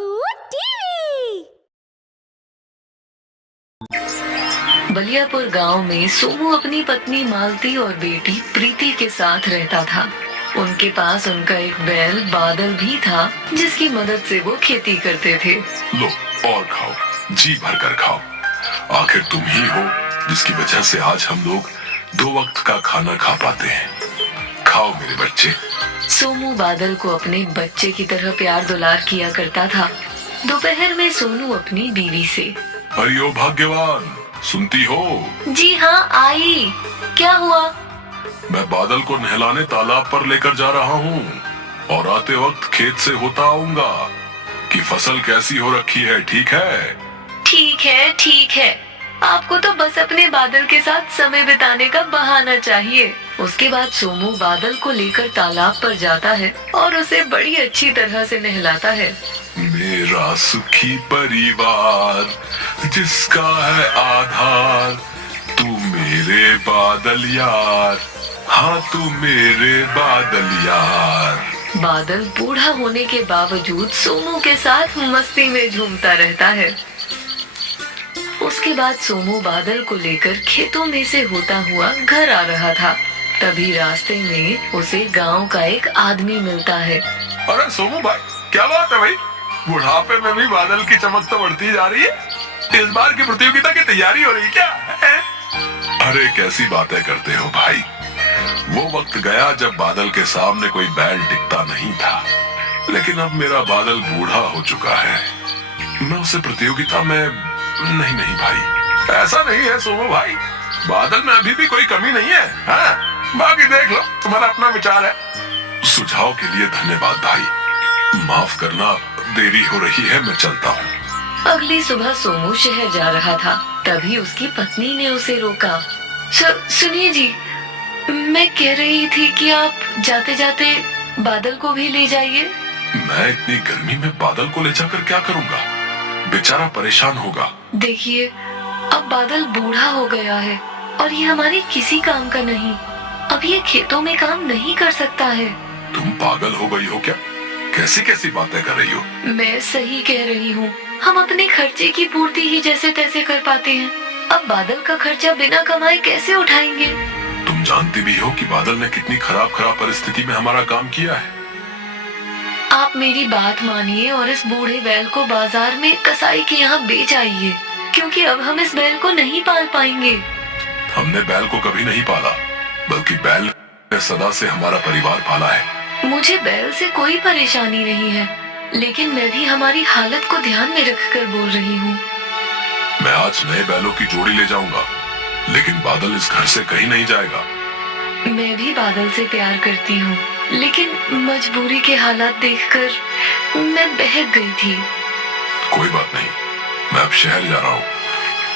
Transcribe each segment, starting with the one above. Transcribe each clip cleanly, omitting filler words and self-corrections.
Coco TV। Baliyapur गांव में सोमू अपनी पत्नी मालती और बेटी प्रीति के साथ रहता था। उनके पास उनका एक बैल बादल भी था, जिसकी मदद से वो खेती करते थे। लो और खाओ, जी भर कर खाओ। आखिर तुम ही हो जिसकी वजह से आज हम लोग 2 वक्त का खाना खा पाते हैं। खाओ मेरे बच्चे। सोमू बादल को अपने बच्चे की तरह प्यार दुलार किया करता था। दोपहर में सोनू अपनी बीवी से, अरे ओ भाग्यवान, सुनती हो? जी हाँ आई। क्या हुआ? मैं बादल को नहलाने तालाब पर लेकर जा रहा हूँ और आते वक्त खेत से होता आऊंगा कि फसल कैसी हो रखी है। ठीक है? ठीक है, ठीक है। आपको तो बस अपने बादल के साथ समय बिताने का बहाना चाहिए। उसके बाद सोमू बादल को लेकर तालाब पर जाता है और उसे बड़ी अच्छी तरह से नहलाता है। मेरा सुखी परिवार जिसका है आधार, तू मेरे बादल यार, हाँ तू मेरे बादल यार। बादल बूढ़ा होने के बावजूद सोमू के साथ मस्ती में झूमता रहता है। उसके बाद सोमू बादल को लेकर खेतों में से होता हुआ घर आ रहा था। तभी रास्ते में उसे गांव का एक आदमी मिलता है। अरे सोमू भाई, क्या बात है भाई? बुढ़ापे में भी बादल की चमक तो बढ़ती जा रही है। इस बार की प्रतियोगिता की तैयारी हो रही है क्या? अरे कैसी बातें करते हो भाई। वो वक्त गया जब बादल के सामने कोई बैल टिकता नहीं था, लेकिन अब मेरा बादल बूढ़ा हो चुका है। मैं उसे प्रतियोगिता में नहीं भाई, ऐसा नहीं है सोमू भाई। बादल में अभी भी कोई कमी नहीं है। हाँ? बाकी देख लो, तुम्हारा अपना विचार है। सुझाव के लिए धन्यवाद भाई। माफ करना, देरी हो रही है, मैं चलता हूँ। अगली सुबह सोमू शहर जा रहा था। तभी उसकी पत्नी ने उसे रोका। सुनिए जी, मैं कह रही थी कि आप जाते जाते बादल को भी ले जाइए। मैं इतनी गर्मी में बादल को ले जाकर क्या करूँगा? बेचारा परेशान होगा। देखिए, अब बादल बूढ़ा हो गया है और ये हमारे किसी काम का नहीं। अब ये खेतों में काम नहीं कर सकता है। तुम पागल हो गई हो क्या? कैसी कैसी बातें कर रही हो? मैं सही कह रही हूँ। हम अपने खर्चे की पूर्ति ही जैसे तैसे कर पाते हैं। अब बादल का खर्चा बिना कमाए कैसे उठाएंगे? तुम जानती भी हो कि बादल ने कितनी खराब परिस्थिति में हमारा काम किया है। आप मेरी बात मानिए और इस बूढ़े बैल को बाजार में कसाई के यहाँ बेच आइए, क्योंकि अब हम इस बैल को नहीं पाल पाएंगे। हमने बैल को कभी नहीं पाला, बल्कि बैल ने सदा से हमारा परिवार पाला है। मुझे बैल से कोई परेशानी नहीं है, लेकिन मैं भी हमारी हालत को ध्यान में रखकर बोल रही हूँ। मैं आज नए बैलों की जोड़ी ले जाऊंगा, लेकिन बादल इस घर से कहीं नहीं जाएगा। मैं भी बादल से प्यार करती हूँ, लेकिन मजबूरी के हालात देखकर मैं बहक गई थी। कोई बात नहीं, मैं अब शहर जा रहा हूँ।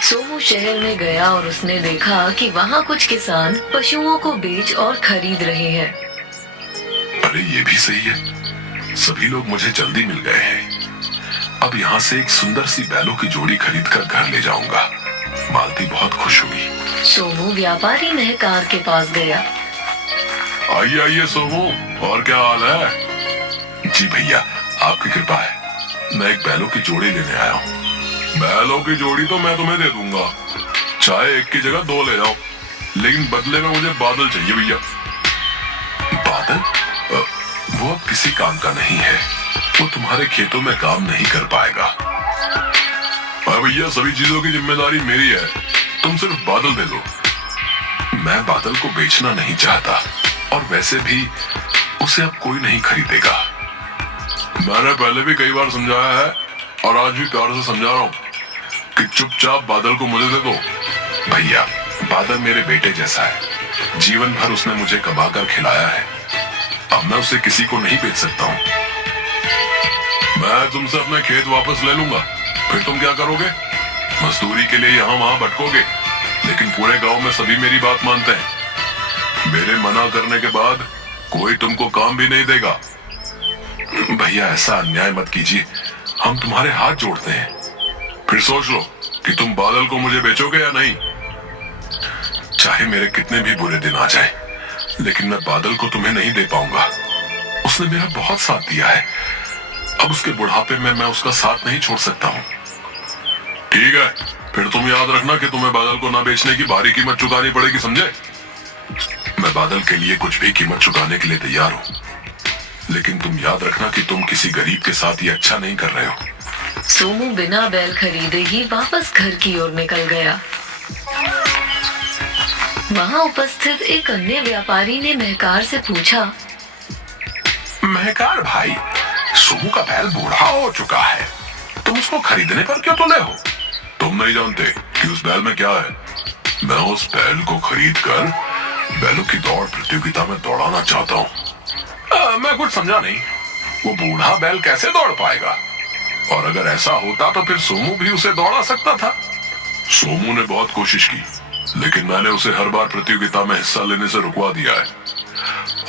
सोमू शहर में गया और उसने देखा कि वहाँ कुछ किसान पशुओं को बेच और खरीद रहे हैं। अरे ये भी सही है, सभी लोग मुझे जल्दी मिल गए हैं। अब यहाँ से एक सुंदर सी बैलों की जोड़ी खरीद कर घर ले जाऊंगा। मालती बहुत खुश होगी। सोमू व्यापारी महकार के पास गया। आइए आइए सोमू, और क्या हाल है? जी भैया, आपकी कृपा है। मैं एक बैलों की जोड़ी लेने आया हूँ। बैलों की जोड़ी तो मैं तुम्हें दे दूंगा, चाहे एक की जगह 2 ले जाओ, लेकिन बदले में मुझे बादल चाहिए भैया। बादल? वो अब किसी काम का नहीं है। वो तुम्हारे खेतों में काम नहीं कर पाएगा। भैया, सभी चीजों की जिम्मेदारी मेरी है, तुम सिर्फ बादल दे दो। मैं बादल को बेचना नहीं चाहता, और वैसे भी उसे अब कोई नहीं खरीदेगा। मैंने पहले भी कई बार समझाया है और आज भी प्यार से समझा रहा हूँ कि चुपचाप बादल को मुझे दे दो। भैया, बादल मेरे बेटे जैसा है। जीवन भर उसने मुझे कमाकर खिलाया है। अब मैं उसे किसी को नहीं बेच सकता हूँ। मैं तुमसे अपने खेत वापस ले लूंगा, फिर तुम क्या करोगे? मजदूरी के लिए यहाँ वहां भटकोगे, लेकिन पूरे गांव में सभी मेरी बात मानते हैं। मेरे मना करने के बाद कोई तुमको काम भी नहीं देगा। भैया, ऐसा अन्याय मत कीजिए, हम तुम्हारे हाथ जोड़ते हैं। फिर सोच लो कि तुम बादल को मुझे बेचोगे या नहीं। चाहे मेरे कितने भी बुरे दिन आ जाए, लेकिन मैं बादल को तुम्हें नहीं दे पाऊंगा। उसने मेरा बहुत साथ दिया है। अब उसके बुढ़ापे में मैं उसका साथ नहीं छोड़ सकता हूँ। ठीक है, फिर तुम याद रखना कि तुम्हें बादल को ना बेचने की भारी कीमत चुकानी पड़ेगी, समझे? मैं बादल के लिए कुछ भी कीमत चुकाने के लिए तैयार हूँ, लेकिन तुम याद रखना कि तुम किसी गरीब के साथ ये अच्छा नहीं कर रहे हो। सोमू बिना बैल खरीदे ही वापस घर की ओर निकल गया। वहां उपस्थित एक अन्य व्यापारी ने महकार से पूछा, महकार भाई, सोमू का बैल बूढ़ा हो चुका है, तुम उसको खरीदने पर क्यों तुले हो? तुम नहीं जानते कि उस बैल में क्या है? मैं उस बैल को खरीद कर बैलों की दौड़ प्रतियोगिता में दौड़ाना चाहता हूँ। मैं कुछ समझा नहीं, वो बूढ़ा बैल कैसे दौड़ पाएगा? और अगर ऐसा होता तो फिर सोमू भी उसे दौड़ा सकता था। सोमू ने बहुत कोशिश की, लेकिन मैंने उसे हर बार प्रतियोगिता में हिस्सा लेने से रुकवा दिया है,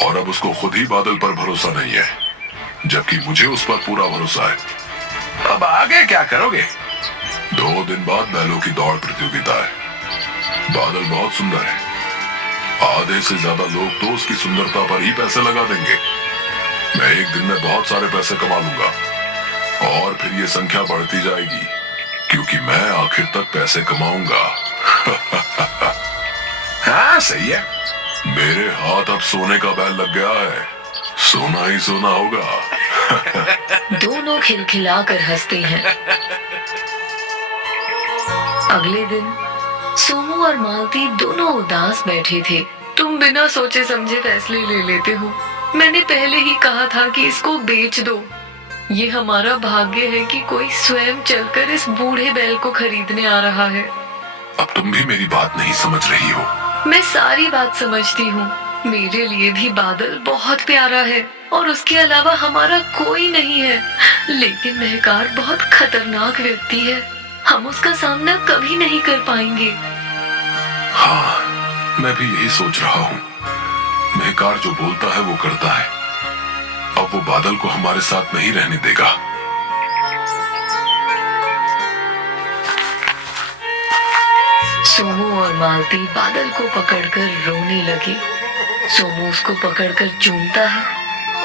और अब उसको खुद ही बादल पर भरोसा नहीं है, जबकि मुझे उस पर पूरा भरोसा है। अब आगे क्या करोगे? 2 दिन बाद बैलों की दौड़ प्रतियोगिता है। बादल बहुत सुंदर है, आधे से ज्यादा लोग तो उसकी सुंदरता पर ही पैसे लगा देंगे। मैं एक दिन में बहुत सारे पैसे कमा लूंगा, और फिर ये संख्या बढ़ती जाएगी, क्योंकि मैं आखिर तक पैसे कमाऊंगा। हाँ सही है, मेरे हाथ अब सोने का बैल लग गया है, सोना ही सोना होगा। दोनों खिलखिलाकर हंसते हैं। अगले दिन सोमू और मालती दोनों उदास बैठे थे। तुम बिना सोचे समझे फैसले ले लेते हो। मैंने पहले ही कहा था कि इसको बेच दो। ये हमारा भाग्य है कि कोई स्वयं चलकर इस बूढ़े बैल को खरीदने आ रहा है। अब तुम भी मेरी बात नहीं समझ रही हो। मैं सारी बात समझती हूँ। मेरे लिए भी बादल बहुत प्यारा है, और उसके अलावा हमारा कोई नहीं है। लेकिन महकार बहुत खतरनाक व्यक्ति है, हम उसका सामना कभी नहीं कर पाएंगे। हाँ, मैं भी यही सोच रहा हूँ। महकार जो बोलता है वो करता है। अब वो बादल को हमारे साथ नहीं रहने देगा। सोमू और मालती बादल को पकड़कर रोने लगे। सोमू उसको पकड़कर चूमता है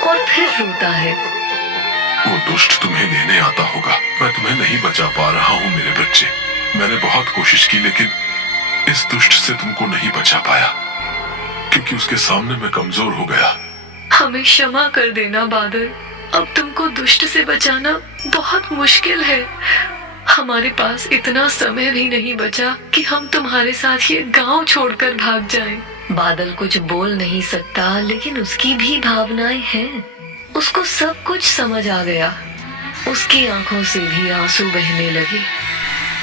और फिर रोता है। वो दुष्ट तुम्हें लेने आता होगा। मैं तुम्हें नहीं बचा पा रहा हूँ मेरे बच्चे। मैंने बहुत कोशिश की, लेकिन इस दुष्ट से तुमको नहीं बचा पाया, क्योंकि उसके सामने मैं कमजोर हो गया। हमें क्षमा कर देना बादल। अब तुमको दुष्ट से बचाना बहुत मुश्किल है। हमारे पास इतना समय भी नहीं बचा कि हम तुम्हारे साथ ये गांव छोड़कर भाग जाएं। बादल कुछ बोल नहीं सकता, लेकिन उसकी भी भावनाएं हैं। उसको सब कुछ समझ आ गया। उसकी आंखों से भी आंसू बहने लगे।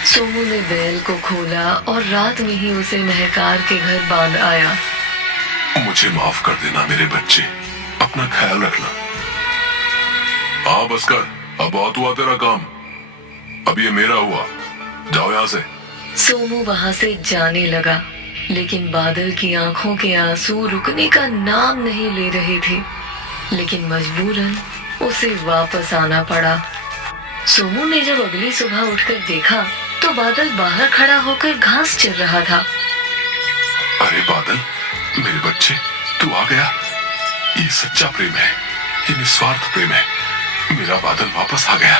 सोमू ने बैल को खोला और रात में ही उसे महकार के घर बांध आया। मुझे माफ कर देना मेरे बच्चे, अपना ख्याल रखना। हाँ बस कर, अब बहुत हुआ तेरा काम, अब ये मेरा हुआ, जाओ यहाँ से। सोमू वहां से जाने लगा, लेकिन बादल की आंखों के आंसू रुकने का नाम नहीं ले रहे थे। लेकिन मजबूरन उसे वापस आना पड़ा। सोमू ने जब अगली सुबह उठकर देखा तो बादल बाहर खड़ा होकर घास चर रहा था। अरे बादल, मेरे बच्चे, तू आ गया। ये सच्चा प्रेम है, ये निस्वार्थ प्रेम है। मेरा बादल वापस आ गया।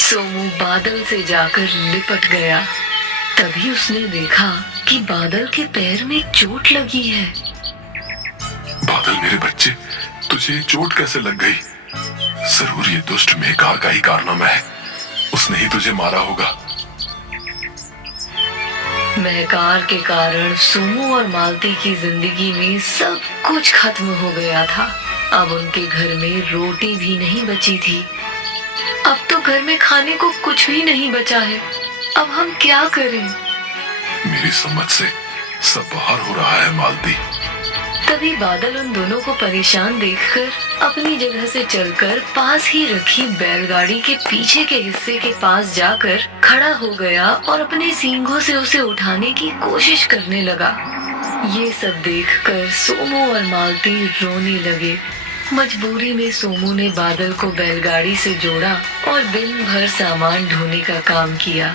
सोमू बादल से जाकर लिपट गया। तभी उसने देखा कि बादल के पैर में चोट लगी है। बादल मेरे बच्चे, तुझे ये चोट कैसे लग गई? जरूर ये दुष्ट महकार का ही कारनामा है, उसने ही तुझे मारा होगा। महकार के कारण सोमू और मालती की जिंदगी में सब कुछ खत्म हो गया था। अब उनके घर में रोटी भी नहीं बची थी। अब तो घर में खाने को कुछ भी नहीं बचा है। अब हम क्या करें? मेरी समझ से सब बाहर हो रहा है मालती। तभी बादल उन दोनों को परेशान देखकर अपनी जगह से चलकर पास ही रखी बैलगाड़ी के पीछे के हिस्से के पास जाकर खड़ा हो गया और अपने सींगों से उसे उठाने की कोशिश करने लगा। ये सब देखकर सोमू और मालती रोने लगे। मजबूरी में सोमू ने बादल को बैलगाड़ी से जोड़ा और दिन भर सामान ढोने का काम किया।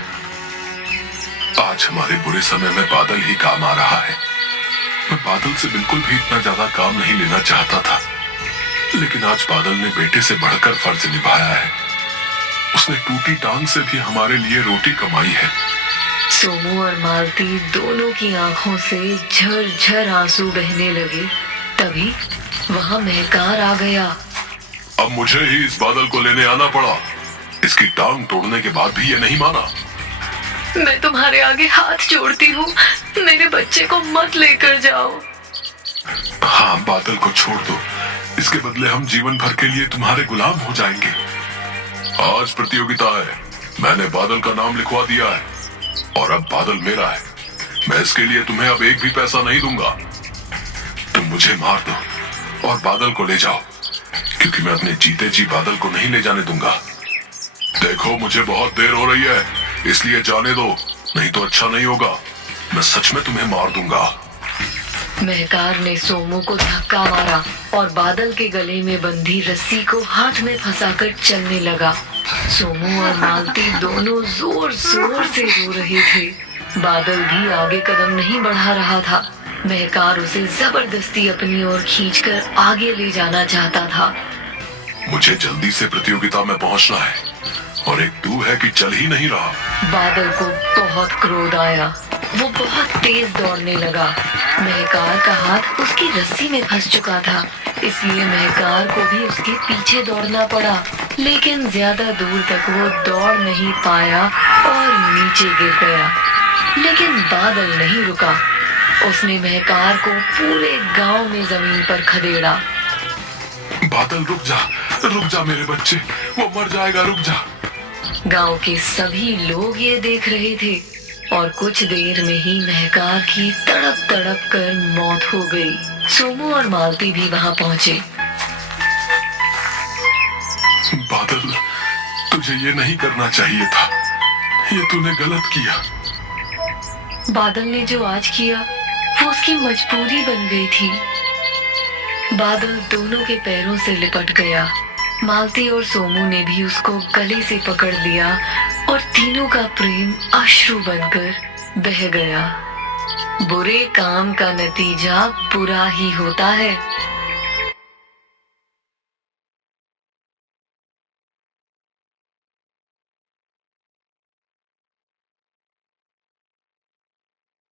आज हमारे बुरे समय में बादल ही काम आ रहा है। मैं बादल से बिल्कुल भी इतना ज्यादा काम नहीं लेना चाहता था, लेकिन आज बादल ने बेटे से बढ़कर फर्ज निभाया है। उसने टूटी टांग से भी हमारे लिए रोटी कमाई है। सोमू और मालती दोनों की आंखों से झरझर आंसू बहने लगे। तभी वहां महकार आ गया। अब मुझे ही इस बादल को लेने आना पड़ा। इसकी टांग तोड़ने के बाद भी ये नहीं माना। मैं तुम्हारे आगे हाथ जोड़ती हूँ, मेरे बच्चे को मत लेकर जाओ। हाँ, बादल को छोड़ दो। इसके बदले हम जीवन भर के लिए तुम्हारे गुलाम हो जाएंगे। आज प्रतियोगिता है। मैंने बादल का नाम लिखवा दिया है और अब बादल मेरा है। मैं इसके लिए तुम्हें अब एक भी पैसा नहीं दूंगा। तुम मुझे मार दो और बादल को ले जाओ, क्योंकि मैं अपने जीते जी बादल को नहीं ले जाने दूंगा। देखो, मुझे बहुत देर हो रही है, इसलिए जाने दो, नहीं तो अच्छा नहीं होगा। मैं सच में तुम्हें मार दूंगा। महकार ने सोमू को धक्का मारा और बादल के गले में बंधी रस्सी को हाथ में फंसाकर चलने लगा। सोमू और मालती दोनों जोर जोर से रो रहे थे। बादल भी आगे कदम नहीं बढ़ा रहा था। महकार उसे जबरदस्ती अपनी ओर खींचकर आगे ले जाना चाहता था। मुझे जल्दी से प्रतियोगिता में पहुंचना है और एक तू है कि चल ही नहीं रहा। बादल को बहुत क्रोध आया। वो बहुत तेज दौड़ने लगा। महकार का हाथ उसकी रस्सी में फंस चुका था, इसलिए महकार को भी उसके पीछे दौड़ना पड़ा। लेकिन ज्यादा दूर तक वो दौड़ नहीं पाया और नीचे गिर गया। लेकिन बादल नहीं रुका। उसने महकार को पूरे गांव में जमीन पर खदेड़ा। बादल, रुक जा मेरे बच्चे, वो मर जाएगा, रुक जा। गांव के सभी लोग ये देख रहे थे और कुछ देर में ही महकार की तड़प तड़प कर मौत हो गई। सोमू और मालती भी वहां पहुंचे। बादल, तुझे ये नहीं करना चाहिए था। ये तूने गलत किया। बादल ने जो आज किया वो उसकी मजबूरी बन गई थी। बादल दोनों के पैरों से लिपट गया। मालती और सोमू ने भी उसको गले से पकड़ लिया और तीनों का प्रेम अश्रु बनकर बह गया। बुरे काम का नतीजा बुरा ही होता है।